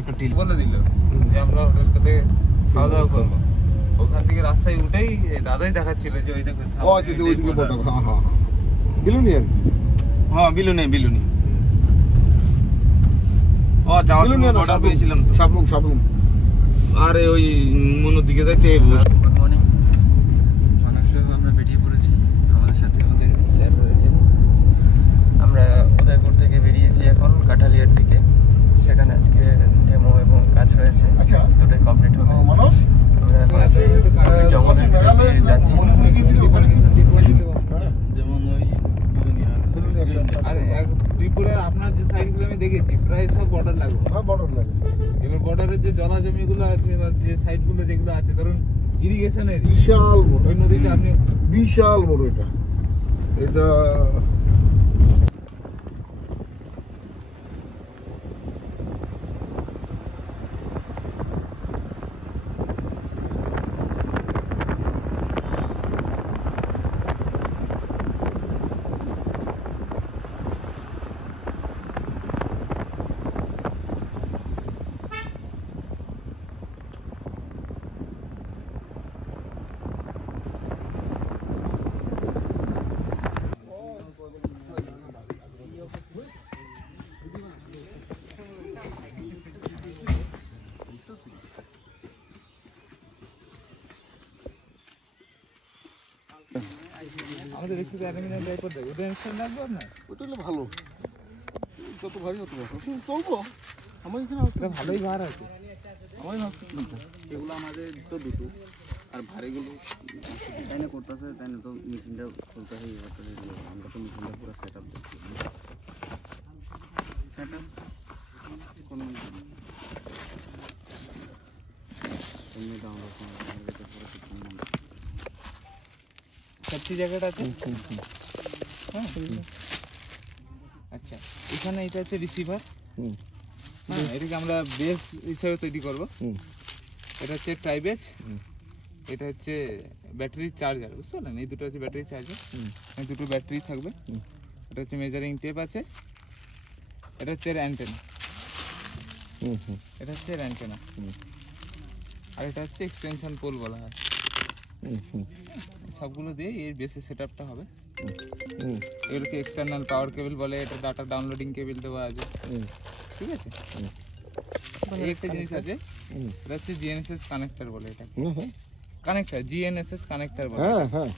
একটা টিল বলে দিল যে আমরা হোটেলটাতে খাওয়া দাওয়া করবো। ওখান থেকে রাস্তায় উঠেই দাদাই দেখাচ্ছিল যে ওই দেখো ওইদিকে বর্ডার। হ্যাঁ হ্যাঁ বিলুনি আর কি। হ্যাঁ বিলুনি ও যাওয়ার সময় অর্ডার পেয়েছিলাম তো সাবলুম আরে ওই মনোর দিকে যাইতে। গুড মর্নিং, মানুষ আমরা বেরিয়ে পড়েছি। আমাদের সাথে আমাদের স্যার রয়েছেন। আমরা উদয়পুর থেকে বেরিয়েছি এখন কাঠালিয়ার দিকে। সেখানে আজকে ডেমো এবং কাজ হয়েছে, দুটোই কমপ্লিট হবে। আমরা এখন জঙ্গলের ভিতর দিয়ে যাচ্ছি। যেমন ওই আর ত্রিপুরার আপনার যে সাইডগুলো আমি দেখেছি প্রায় সব বর্ডার লাগবে। এবার বর্ডারের যে জলা জমিগুলো আছে বা যে সাইডগুলো যেগুলো আছে ধরুন ইরিগেশনের বিশাল বড় ওই নদীটা আপনি বিশাল বড় এটা আমাদের বেশি অ্যানিমেশন টাইপের দেয় ওটা ইনস্ট্যান্ট লাগবে আপনার। ওটা হলে ভালো, যত ভারী হতে পারে চলবো। আমার এখানে এটা ভালোই ভার আছে। আমার এগুলো আমাদের তো দুটো, আর ভারীগুলো তাই না করতেছে, তাই না তো মেশিনটা খুলতেছে। আমরা তো মেশিনটা পুরো সেট আপ দিচ্ছি। সেট আপ কোনো এমনি তো আমরা সেফটি জ্যাকেট আছে। হ্যাঁ আচ্ছা, এখানে এটা হচ্ছে রিসিভার। হ্যাঁ এটাকে আমরা বেস হিসাবে তৈরি করব। এটা হচ্ছে ট্রাইবেজ, এটা হচ্ছে ব্যাটারি চার্জার, বুঝতে পারলেন? এই দুটো হচ্ছে ব্যাটারি চার্জার, এই দুটো ব্যাটারি থাকবে। এটা হচ্ছে মেজারিং টেপ আছে। এটা হচ্ছে অ্যান্টেনা, এটা হচ্ছে অ্যান্টেনা, আর এটা হচ্ছে এক্সটেনশন পোল বলা হয়। সবগুলো দিয়ে এর বেসে সেটআপটা হবে। এগুলোকে এক্সটার্নাল পাওয়ার কেবল বলে, এটা ডাটা ডাউনলোডিং কেবল দেওয়া আছে, ঠিক আছে। এই একটা জিনিস আছে, এটা হচ্ছে জিএনএসএস কানেক্টর বলে। এটা কানেক্টর, জিএনএসএস কানেক্টর বলে। হ্যাঁ হ্যাঁ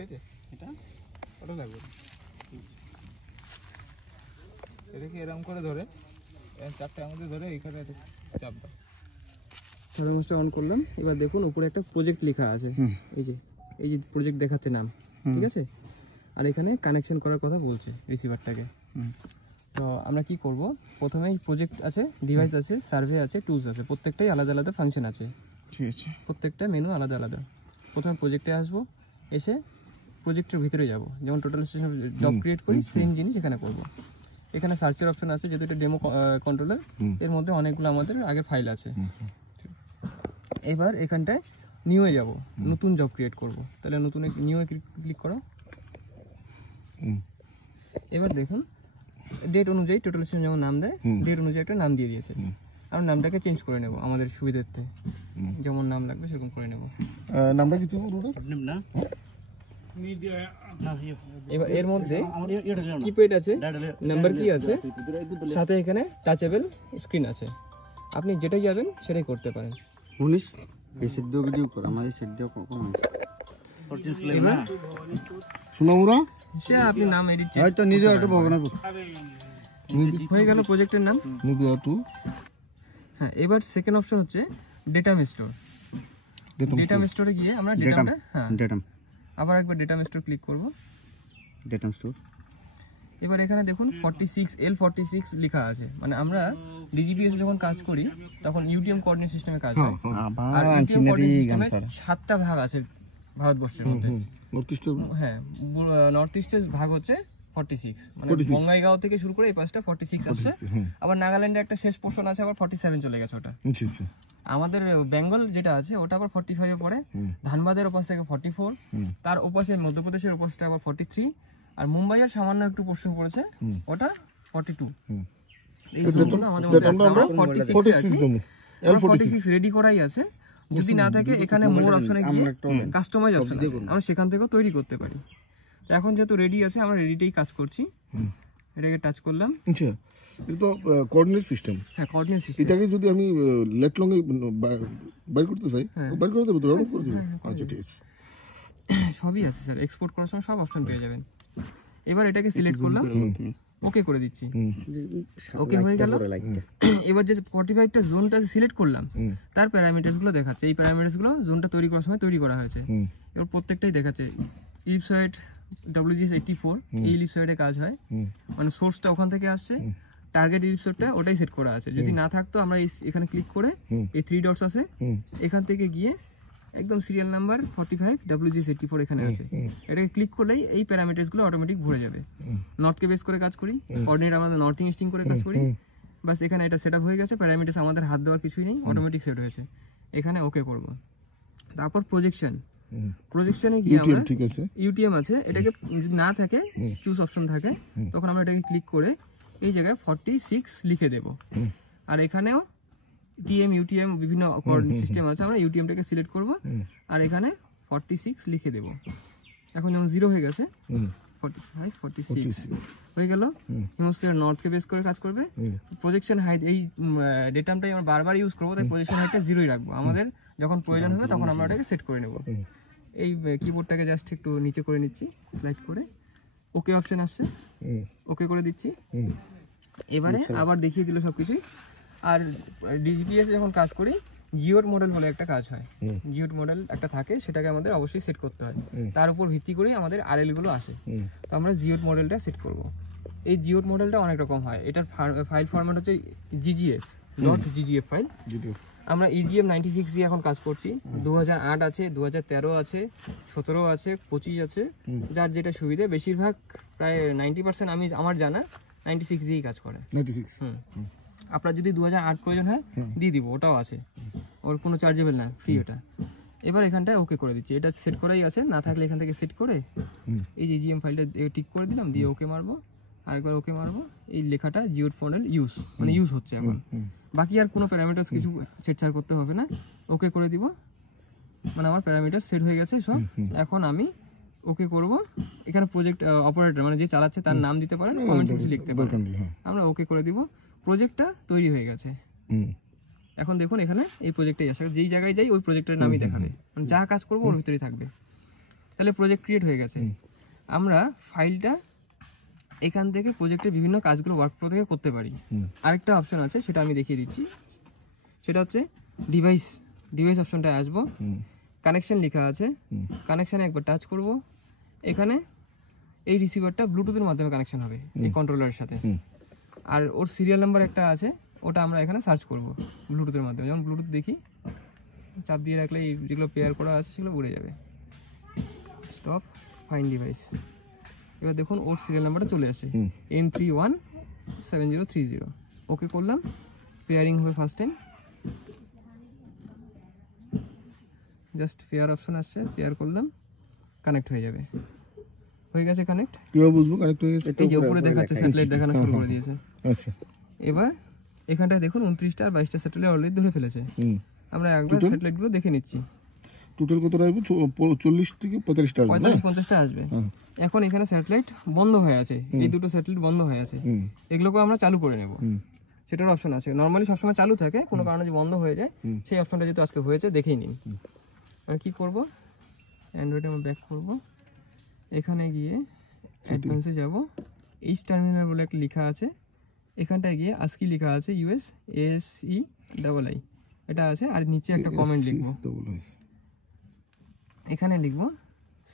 এই যে এটা ওটা লাগবে, এটাকে এরকম করে ধরে চারটে আমাদের ধরে এইখানে চাপ দাও। থার্মোস্ট্যাট অন করলাম। এবার দেখুন উপরে একটা প্রজেক্ট লেখা আছে, এই যে প্রজেক্ট দেখাচ্ছে নাম, ঠিক আছে। আর এখানে কানেকশন করার কথা বলছে রিসিভারটাকে। তো আমরা কি করব, প্রথমেই প্রজেক্ট আছে, ডিভাইস আছে, সার্ভে আছে, টুলস আছে, প্রত্যেকটাই আলাদা আলাদা ফাংশন আছে, ঠিক আছে। প্রত্যেকটা মেনু আলাদা আলাদা। প্রথমে প্রজেক্টে আসবো, এসে প্রজেক্টের ভিতরে যাব, যেমন টোটাল স্টেশন জব ক্রিয়েট করি সেম জিনিস এখানে করব। এখানে সার্চের অপশন আছে, যেহেতু এটা ডেমো কন্ট্রোলার, এর মধ্যে অনেকগুলো আমাদের আগের ফাইল আছে। এবার এখানটায় নিউয়ে যাব, নতুন জব ক্রিয়েট করব। তাহলে নতুন নিউয়ে ক্লিক করো। এবার দেখুন ডেট অনুযায়ী টোটাল স্টেশন যেমন নাম দেয়, ডেট অনুযায়ী একটা নাম দিয়ে দিয়েছে। আমরা নামটাকে চেঞ্জ করে নেব আমাদের সুবিধার্থে, যেমন নাম লাগবে সেরকম করে নেব। নামটা কি তুমি না এবার এর মধ্যে কিপ্যাড আছে, নাম্বার কি আছে, সাথে এখানে টাচেবল স্ক্রিন আছে। আপনি যেটাই যাবেন সেটাই করতে পারেন। উনিশ এই সেদ্ধ ভিডিও কর, আমার এই সেদ্ধ কখন এবার সুনামুরা সে আপনি নাম এডিট হয়তো নিজে একটা ভগনা হয়ে গেল প্রজেক্টের নাম। Media two. হ্যাঁ এবার সেকেন্ড অপশন হচ্ছে ডেটা স্টোর। ডেটা স্টোরে গিয়ে আমরা ডেটাটা, হ্যাঁ ডেটাম, আবার একবার ডেটা স্টোর ক্লিক করব। Datum store. এবার এখানে দেখুন 46L46 লেখা আছে, মানে আমরা ডিজিপিএস যখন কাজ করি তখন ইউটিএম কোঅর্ডিনেট সিস্টেমে কাজ হয়। আর ইউটিএম কোঅর্ডিনেট সিস্টেমে 7টা ভাগ আছে ভারতবর্ষের মধ্যে। হ্যাঁ নর্থ ইস্টের ভাগ হচ্ছে 46, মানে বঙ্গাইগাঁও থেকে শুরু করে এই পাশটা 46 আছে। আবার নাগাল্যান্ডে একটা শেষ পোর্শন আছে, আবার 47 চলে গেছে ওটা। আমাদের বেঙ্গল যেটা আছে ওটা আবার 45 এ পড়ে। ধানবাদের ওপাশ থেকে 44, তার ওপাশে মধ্যপ্রদেশের ওপাশটা আবার 43, আর মুম্বাইয়ের সামান্য একটু পোর্শন পড়েছে, ওটা 42। এই এটা জোনগুলো আমাদের মধ্যে আছে। আমরা 46 এ আছি, 46 রেডি করাই আছে। যদি না থাকে এখানে মোর অপশনে গিয়ে কাস্টমাইজ অপশন আছে, আমরা সেখান থেকেও তৈরি করতে পারি। তো এখন যেহেতু রেডি আছে, আমরা রেডিতেই কাজ করছি। এটাকে টাচ করলাম। আচ্ছা, এটা তো কোঅর্ডিনেট সিস্টেম। হ্যাঁ, কোঅর্ডিনেট সিস্টেম। এটাকে যদি আমি লেট লং এ বাইর করতে চাই, বাইর করে দেবো তো? রাউন্ড করে দেবো? আচ্ছা, ঠিক আছে। সবই আছে স্যার, এক্সপোর্ট করার সময় সব অপশন পেয়ে যাবেন। এবার এটাকে সিলেক্ট করলাম, ওকে করে দিচ্ছি। ওকে হয়ে গেল। এবার যে 45টা জোনটা সিলেক্ট করলাম, তার প্যারামিটারস গুলো দেখাচ্ছে। এই প্যারামিটারস গুলো জোনটা তৈরি করার সময় তৈরি করা হয়েছে। এবার প্রত্যেকটাই দেখাচ্ছে। ইলিপসয়েড WGS 84, এই ইলিপসয়েডে কাজ হয়, মানে সোর্সটা ওখান থেকে আসছে। টার্গেট ইলিপসয়েডটা ওটাই সেট করা আছে। যদি না থাকতো আমরা এখানে ক্লিক করে, এই 3 ডটস আছে, এখান থেকে গিয়ে একদম সিরিয়াল নাম্বার 45 WGS 84 এখানে আছে, এটাকে ক্লিক করলেই এই প্যারামিটারস গুলো অটোমেটিক ভরে যাবে। নর্থকে বেস করে কাজ করি, কোঅর্ডিনেট আমাদের নর্থিং ইস্টিং করে কাজ করি। বাস এখানে এটা সেটআপ হয়ে গেছে, প্যারামিটারস আমাদের হাত দেওয়ার কিছুই নেই, অটোমেটিক সেট হয়েছে। এখানে ওকে করব। তারপর প্রজেকশনে গিয়ে আমরা ইউটিএম আছে, এটাকে যদি না থাকে, চুজ অপশন থাকে, তখন আমরা এটাকে ক্লিক করে এই জায়গায় 46 লিখে দেব। আর এখানেও টিএম ইউটিএম বিভিন্ন সিস্টেম আছে, আমরা ইউটিএমটাকে সিলেক্ট করব আর এখানে 46 লিখে দেব। এখন যেমন 0 হয়ে গেছে, 46 হয়ে গেল। হেমোস্ফিয়ার নর্থকে বেস করে কাজ করবে। প্রজেকশন হাইট, এই ডেটামটাই আমরা বারবার ইউজ করবো, তাই প্রজেকশন হাইটটা 0ই রাখবো। আমাদের যখন প্রয়োজন হবে তখন আমরা এটাকে সেট করে নেব। এই কিবোর্ডটাকে জাস্ট একটু নিচে করে নিচ্ছি, স্লাইড করে ওকে অপশন আসছে, ওকে করে দিচ্ছি। এবারে আবার দেখিয়ে দিল সবকিছুই। আর ডিজিপিএস যখন কাজ করি, জিওড মডেল বলে একটা কাজ হয়, জিওড মডেল একটা থাকে, সেটাকে আমাদের অবশ্যই সেট করতে হয়। তার উপর ভিত্তি করেই আমাদের আরএল গুলো আসে। তো আমরা জিওড মডেলটা সেট করব। এই জিওড মডেলটা অনেক রকম হয়। এটার ফাইল ফরম্যাট হচ্ছে GGF ফাইল। আমরা EGM 96 দিয়ে এখন কাজ করছি। 2008 আছে, 2013 আছে, 17 আছে, 25 আছে, যার যেটা সুবিধা। বেশিরভাগ প্রায় 90% আমার জানা 96 দিয়েই কাজ করে। 96। আপনার যদি 2008 প্রয়োজন হয় দিয়ে দিব, ওটাও আছে, ওর কোনো চার্জেবল না, ফ্রি ওটা। এবার এখানটায় ওকে করে দিচ্ছি, এটা সেট করাই আছে। না থাকলে এখান থেকে সেট করে এই যে জিএম ফাইলটা টিক করে দিলাম, দিয়ে ওকে মারবো, আরেকবার ওকে মারবো। এই লেখাটা জিওড মডেল ইউজ হচ্ছে এখন। বাকি আর কোনো প্যারামিটার্স কিছু ছেড়ছাড় করতে হবে না, ওকে করে দিব। মানে আমার প্যারামিটার সেট হয়ে গেছে সব। এখন আমি ওকে করব। এখানে প্রজেক্ট অপারেটর মানে যে চালাচ্ছে তার নাম দিতে পারেন, কমেন্ট সেকশনে লিখতে পারেন। আমরা ওকে করে দিব। প্রজেক্টটা তৈরি হয়ে গেছে। এখন দেখুন এখানে এই প্রজেক্টটাই আসে, যেই জায়গায় যাই ওই প্রজেক্টের নামই দেখাবে, মানে যা কাজ করবো ওর ভিতরেই থাকবে। তাহলে প্রজেক্ট ক্রিয়েট হয়ে গেছে। আমরা ফাইলটা এখান থেকে প্রজেক্টের বিভিন্ন কাজগুলো ওয়ার্কফ্লো থেকে করতে পারি। আরেকটা অপশন আছে, সেটা আমি দেখিয়ে দিচ্ছি। সেটা হচ্ছে ডিভাইস অপশনটায় আসবো, কানেকশন লেখা আছে, কানেকশানে একবার টাচ করব। এখানে এই রিসিভারটা ব্লুটুথের মাধ্যমে কানেকশন হবে এই কন্ট্রোলারের সাথে। আর ওর সিরিয়াল নাম্বার একটা আছে, ওটা আমরা এখানে সার্চ করব ব্লুটুথের মাধ্যমে। যেমন ব্লুটুথ দেখি, চাপ দিয়ে রাখলে এই যেগুলো পেয়ার করা আছে সেগুলো উড়ে যাবে। Stop, find device. এবার দেখুন ওর সিরিয়াল নাম্বারটা চলে আসে, M317030। ওকে করলাম, পেয়ারিং হবে first time. Just pair option আসছে, পেয়ার করলাম, কানেক্ট হয়ে যাবে। হয়ে গেছে কানেক্ট। কিভাবে বুঝবো কানেক্ট হয়ে গেছে? এই যে উপরে দেখাচ্ছে, স্যাটেলাইট দেখানো শুরু করে দিয়েছে। আচ্ছা, এবার এখানটায় দেখুন 29টা আর 22টা স্যাটেলাইট অলরেডি ধরে ফেলেছে। আমরা একবার স্যাটেলাইটগুলো দেখে নিচ্ছি। টোটাল কতটা আসবে? 40 থেকে 45টা আসবে, 45-50টা আসবে। এখন এখানে স্যাটেলাইট বন্ধ হয়ে আছে, এই দুটো স্যাটেলাইট বন্ধ হয়ে আছে, এগুলোকে আমরা চালু করে নেব। সেটার অপশন আছে, নর্মালি সবসময় চালু থাকে, কোনো কারণে যে বন্ধ হয়ে যায় সেই অপশনটা যেহেতু আজকে হয়েছে দেখেই নিন। আর কি করব, অ্যান্ড্রয়েডে আমরা ব্যাক করব, এখানে গিয়ে অ্যাডভান্সে যাব। এইচ টার্মিনাল বলে একটা লেখা আছে, এখানটায় গিয়ে আজকি লেখা আছে USASEII, এটা আছে। আর নিচে একটা কমেন্ট লিখব, এখানে লিখব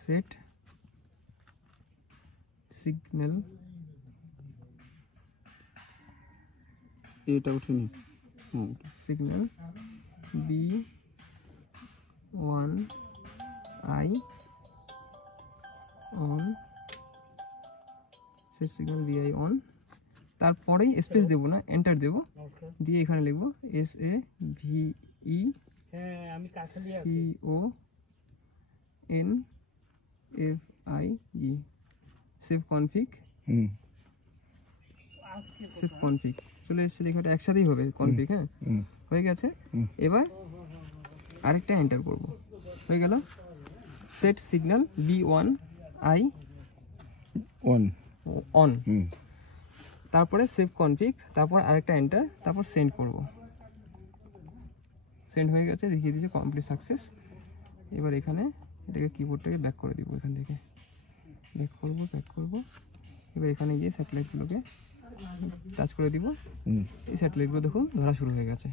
সেট সিগন্যাল, এটা উঠিনি, signal B1I on, set signal BI on. তারপরেই স্পেস দেব না, এন্টার দেব, দিয়ে এখানে লিখব SAVECONFIG save config, save config চলে এসেছে, দেখো এটা একসাথেই হবে কনফিগ। হ্যাঁ হয়ে গেছে। এবার আরেকটা এন্টার করব, হয়ে গেল। Set signal B1 I on, তারপরে সেভ কনফিগ, তারপর আরেকটা এন্টার, তারপর সেন্ড করব। সেন্ড হয়ে গেছে, দেখিয়ে দিয়েছে কমপ্লিট সাকসেস। এবার এখানে এটাকে কিবোর্ডটাকে ব্যাক করে দিব, এখান থেকে ব্যাক করব। এবার এখানে গিয়ে স্যাটেলাইটগুলোকে টাচ করে দিব। এই স্যাটেলাইটগুলো দেখুন ধরা শুরু হয়ে গেছে।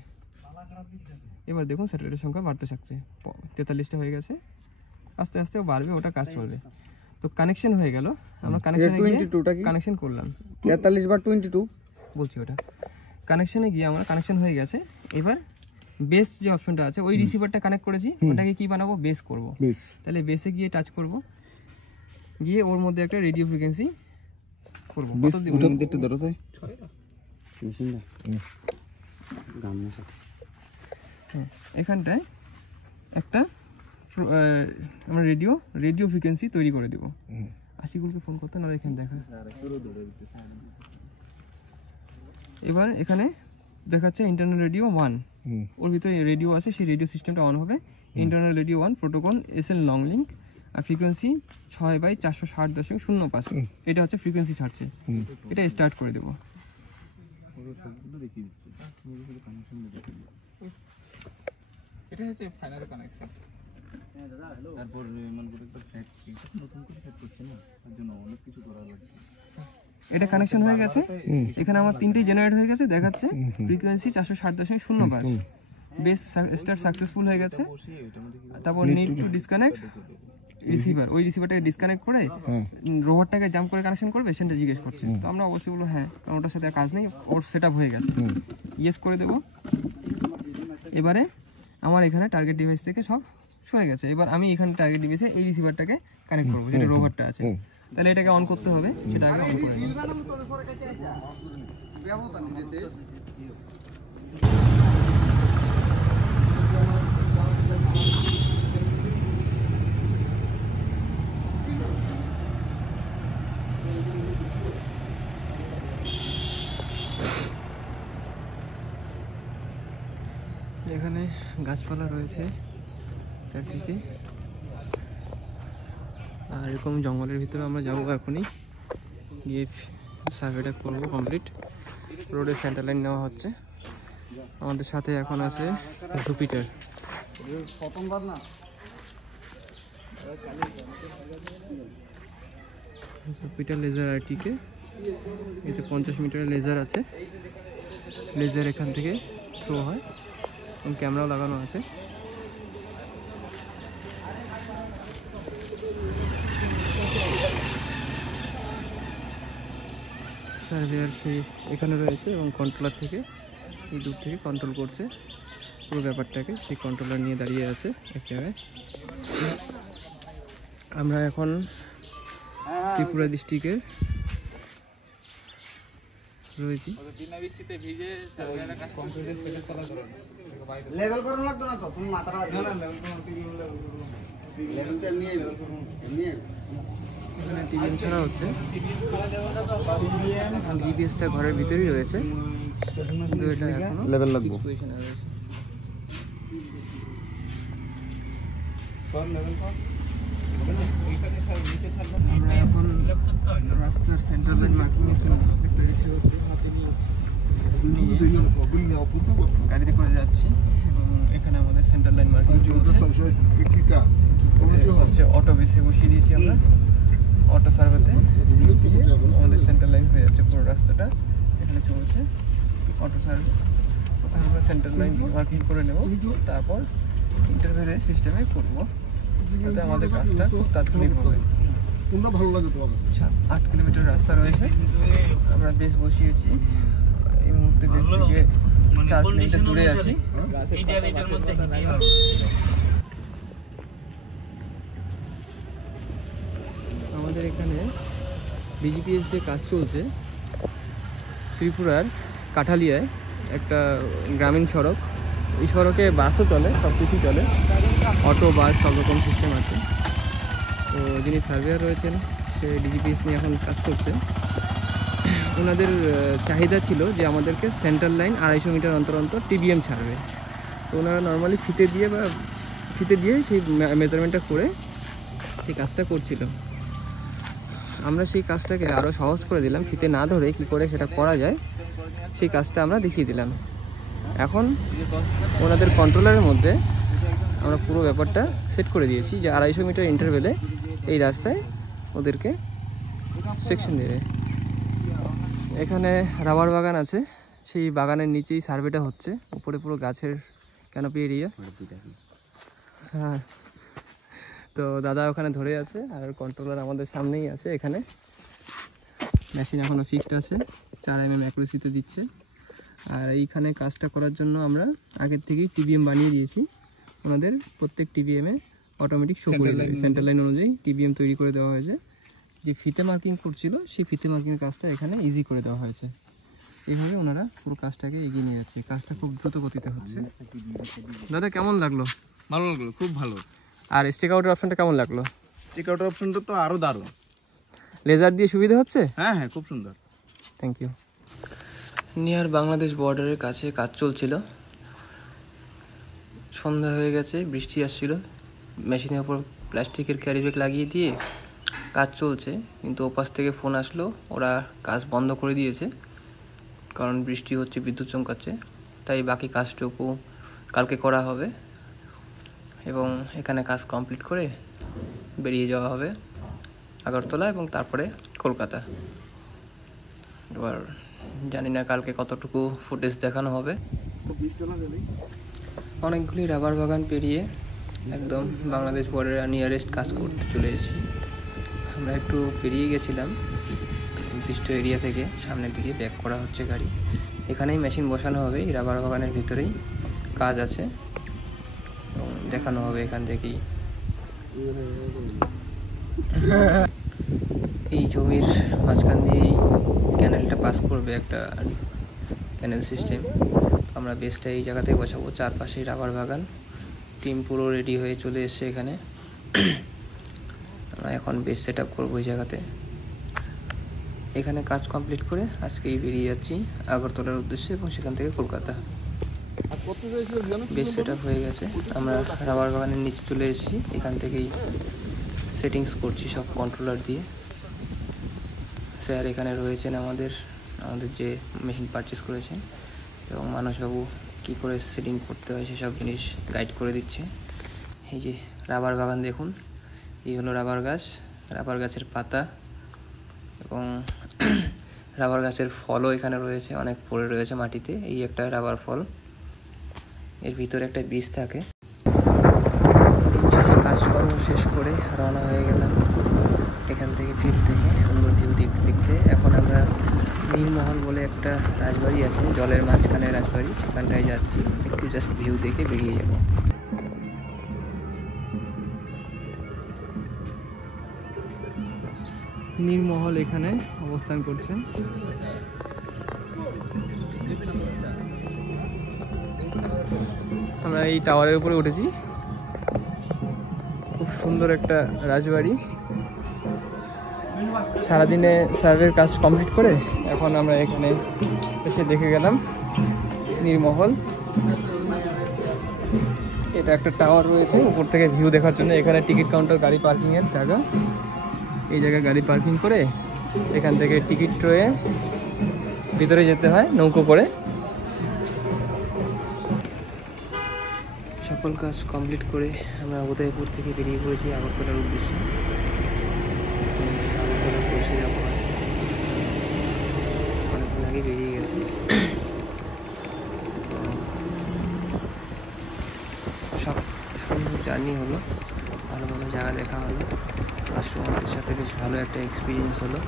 এবার দেখুন স্যাটেলাইটের সংখ্যা বাড়তে থাকছে, 43টা হয়ে গেছে, আস্তে আস্তে বাড়বে, ওটা কাজ চলবে। তো কানেকশন হয়ে গেল, আমরা কানেকশনে গিয়ে কানেকশন করলাম 43 বা 22 বলছি, ওটা কানেকশনে গিয়ে আমরা কানেকশন হয়ে গেছে। এবার বেস যে অপশনটা আছে, ওই রিসিভারটা কানেক্ট করেছি, ওটাকে কি বানাবো, বেস করব। তাহলে বেসে গিয়ে টাচ করব, গিয়ে ওর মধ্যে একটা রেডিও ফ্রিকোয়েন্সি করব। একটু ধরো স্যার মেশিনটা হ্যাঁ, এখানটায় একটা আমরা রেডিও ফ্রিকোয়েন্সি তৈরি করে দেব। আশিকুলকে ফোন করতে না, এখানে দেখা। এবার এখানে দেখাচ্ছে ইন্টারনাল রেডিও 1, ওর ভিতরে রেডিও আছে, সেই রেডিও সিস্টেমটা অন হবে। Internal radio 1 protocol SL long link, আর ফ্রিকোয়েন্সি 6/460.05। এটা হচ্ছে ফ্রিকোয়েন্সি ছাড়ছে, এটা স্টার্ট করে দেব। এটা হচ্ছে ফাইনাল কানেকশন। তারপর মনে করে একটা সেট নতুন করে সেট করছে না, তার জন্য অনেক কিছু করা লাগছে। এটা কানেকশন হয়ে গেছে, এখানে আমার 3টেই জেনারেট হয়ে গেছে, দেখাচ্ছে ফ্রিকোয়েন্সি 460.05। বেস স্টার্ট সাকসেসফুল হয়ে গেছে। তারপর নিড টু ডিসকানেক্ট রিসিভার, ওই রিসিভারটাকে ডিসকানেক্ট করে রোভারটাকে জাম্প করে কানেকশন করবে, সেটা জিজ্ঞেস করছে। তো আমরা অবশ্যই বলবো হ্যাঁ, কারণ ওটার সাথে কাজ নেই, ওর সেট আপ হয়ে গেছে, ইয়েস করে দেব। এবারে আমার এখানে টার্গেট ডিভাইস থেকে সব সরে গেছে। এবার আমি এখানে টার্গেট ডিভাইসে এই রিসিভারটাকে কানেক্ট করবো, যেটা রোভারটা আছে। তাহলে এটাকে অন করতে হবে, সেটা আগে অন করে নিই। এখানে গাছপালা রয়েছে চারদিকে, আর এরকম জঙ্গলের ভিতরে আমরা যাবো এখনই, গিয়ে সার্ভেটা করবো কমপ্লিট। রোডের সেন্টার লাইন নেওয়া হচ্ছে। আমাদের সাথে এখন আছে জুপিটার। জুপিটার লেজার আরটিকে, এতে 50 মিটারের লেজার আছে। লেজার এখান থেকে থ্রো হয়, ক্যামেরাও লাগানো আছে। সার্ভেয়ার সেই এখানে রয়েছে এবং কন্ট্রোলার থেকে এই দূর থেকে কন্ট্রোল করছে পুরো ব্যাপারটাকে। সেই কন্ট্রোলার নিয়ে দাঁড়িয়ে আছে এক জায়গায়। আমরা এখন ত্রিপুরা ডিস্ট্রিক্টের রয়েছি। বিনা বৃষ্টিতে ভিজে সার্ভেয়ারের কাজ কমপ্লিট সেটা চলা ধরো লেভেল করুন লাগতো না তো, তুমি মাথাটা না লেভেল তো এমনি এখানে টিভিএম ছাড়া হচ্ছে, জিপিএসটা ঘরের ভিতরেই রয়েছে, কিন্তু এটা এখনো লেভেল লাগবে। আমরা এখন রাস্তার সেন্টার লাইন মার্কিংয়ের জন্য একটা রিসিভারকে হাতে নিয়ে গাড়িতে করে যাচ্ছি, এবং এখানে আমাদের সেন্টার লাইন মার্কিং চলছে। হচ্ছে অটো বেসে বসিয়ে দিয়েছি আমরা, অটো সার্ভেতে আমাদের সেন্টার লাইন হয়ে যাচ্ছে পুরো রাস্তাটা। এখানে চলছে অটো সার্ভে। প্রথমে আমরা সেন্টার লাইন মার্কিং করে নেব, তারপর ইন্টারভেলের সিস্টেমে করবো, যাতে আমাদের কাজটা খুব তাৎক্ষণিক হবে। 8 কিলোমিটার রাস্তা রয়েছে, আমরা বেস বসিয়েছি। এই মুহূর্তে বেস থেকে 4 কিলোমিটার দূরে আছি। আমাদের এখানে ডিজিপিএস যে কাজ চলছে, ত্রিপুরার কাঠালিয়ায় একটা গ্রামীণ সড়ক, এই সড়কে বাসও চলে, সব কিছুই চলে, অটো বাস সব রকম সিস্টেম আছে। তো যিনি সার্ভেয়ার রয়েছেন সে ডিজিপিএস নিয়ে এখন কাজ করছে। ওনাদের চাহিদা ছিল যে আমাদেরকে সেন্ট্রাল লাইন 250 মিটার অন্তর অন্তর টিবিএম ছাড়বে। তো ওনারা নর্মালি ফিতে দিয়ে সেই মেজারমেন্টটা করে সেই কাজটা করছিল। আমরা সেই কাজটাকে আরও সহজ করে দিলাম, ফিতে না ধরে কী করে সেটা করা যায় সেই কাজটা আমরা দেখিয়ে দিলাম। এখন ওনাদের কন্ট্রোলারের মধ্যে আমরা পুরো ব্যাপারটা সেট করে দিয়েছি যে 250 মিটার ইন্টারভেলে এই রাস্তায় ওদেরকে সেকশন দেবে। এখানে রাবার বাগান আছে, সেই বাগানের নিচেই সার্ভেটা হচ্ছে, উপরে পুরো গাছের ক্যানোপি এরিয়া। হ্যাঁ, তো দাদা ওখানে ধরে আছে আর কন্ট্রোলার আমাদের সামনেই আছে। এখানে মেশিন এখনও ফিক্সড আছে, 4 mm অ্যাকুরেসিতে দিচ্ছে। আর এইখানে কাজটা করার জন্য আমরা আগের থেকেই টিবিএম বানিয়ে দিয়েছি। ওনাদের প্রত্যেক টিবিএমে অটোমেটিক শো করে দেবে, সেন্টার লাইন অনুযায়ী টিবিএম তৈরি করে দেওয়া হয়েছে। যে ফিতে মার্কিং করছিল সেই ফিতে মার্কিং কাজটা এখানে ইজি করে দেওয়া হয়েছে। এইভাবে ওনারা পুরো কাজটাকে এগিয়ে নিয়ে যাচ্ছে। কাজটা খুব দ্রুত গতিতে হচ্ছে। দাদা কেমন লাগলো? ভালো লাগলো, খুব ভালো। আর স্টিক আউটের অপশনটা কেমন লাগলো? স্টিক আউটের অপশনটা তো আরো দারুণ। লেজার দিয়ে সুবিধা হচ্ছে? হ্যাঁ, খুব সুন্দর। Thank you. নিয়ার বাংলাদেশ বর্ডারের কাছে কাজ চলছিল। সন্ধ্যা হয়ে গেছে, বৃষ্টি আসছিল। মেশিনের ওপর প্লাস্টিকের ক্যারিব্যাগ লাগিয়ে দিয়ে কাজ চলছে, কিন্তু ওপাশ থেকে ফোন আসলো ওরা কাজ বন্ধ করে দিয়েছে, কারণ বৃষ্টি হচ্ছে, বিদ্যুৎ চমকাচ্ছে। তাই বাকি কাজটুকু কালকে করা হবে এবং এখানে কাজ কমপ্লিট করে বেরিয়ে যাওয়া হবে আগরতলা এবং তারপরে কলকাতা। এবার জানি না কালকে কতটুকু ফুটেজ দেখানো হবে। অনেকগুলি রাবার বাগান পেরিয়ে একদম বাংলাদেশ বর্ডারের নিয়ারেস্ট কাজ করতে চলে এসেছি। আমরা একটু পেরিয়ে গেছিলাম নির্দিষ্ট এরিয়া থেকে, সামনের দিকে ব্যাক করা হচ্ছে গাড়ি। এখানেই মেশিন বসানো হবে, এই রাবার বাগানের ভিতরেই কাজ আছে এবং দেখানো হবে এখান থেকেই। এই জমির মাঝখান দিয়েই ক্যানেলটা পাস করবে, একটা ক্যানেল সিস্টেম। আমরা বেসটা এই জায়গাতেই বসাবো, চারপাশেই রাবার বাগান। টিম পুরো রেডি হয়ে চলে এসছে এখানে। আমরা এখন বেস সেট আপ করবো এই জায়গাতে। এখানে কাজ কমপ্লিট করে আজকেই বেরিয়ে যাচ্ছি আগরতলার উদ্দেশ্যে এবং সেখান থেকে কলকাতা। বেস সেট আপ হয়ে গেছে, আমরা রাবার বাগানের নিচে চলে এসেছি। এখান থেকেই সেটিংস করছি সব কন্ট্রোলার দিয়ে। স্যার এখানে রয়েছেন আমাদের যে মেশিন পারচেস করেছেন, এবং মানসবাবু কী করে সেটিং করতে হয় সেসব জিনিস গাইড করে দিচ্ছে। এই যে রাবার বাগান দেখুন, এই হলো রাবার গাছ, রাবার গাছের পাতা এবং রাবার গাছের ফলও এখানে রয়েছে, অনেক পড়ে রয়েছে মাটিতে। এই একটা রাবার ফল, এর ভিতরে একটা বীজ থাকে। কাজকর্ম শেষ করে রওনা হয়ে গেলাম এখান থেকে, ফিল্ড থেকে সুন্দর ভিউ দেখতে দেখতে। এখন আমরা নীলমহল বলে একটা রাজবাড়ি আছে, জলের মাঝখানে রাজবাড়ি, সেখানটায় যাচ্ছি। একটু জাস্ট ভিউ দেখে বেরিয়ে যাব। নীলমহল এখানে অবস্থান করছে। আমরা এই টাওয়ারের উপরে উঠেছি, খুব সুন্দর একটা রাজবাড়ি। সারাদিনে সার্ভের কাজ কমপ্লিট করে এখন আমরা এখানে এসে দেখে গেলাম নীলমহল। এটা একটা টাওয়ার রয়েছে, উপর থেকে ভিউ দেখার জন্য। এখানে টিকিট কাউন্টার, গাড়ি পার্কিংয়ের জায়গা। এই জায়গায় গাড়ি পার্কিং করে এখান থেকে টিকিট রয়ে ভিতরে যেতে হয় নৌকো করে। সকল কাজ কমপ্লিট করে আমরা উদয়পুর থেকে বেরিয়ে পড়েছি আগরতলার উদ্দেশ্যে। আগরতলা পৌঁছে যাবো, অনেকক্ষণ আগে বেরিয়ে গেছি। সব সুন্দর জার্নি হলো, ভালো ভালো জায়গা দেখা হলো, কাস্টমারদের সাথে বেশ ভালো একটা এক্সপিরিয়েন্স হলো।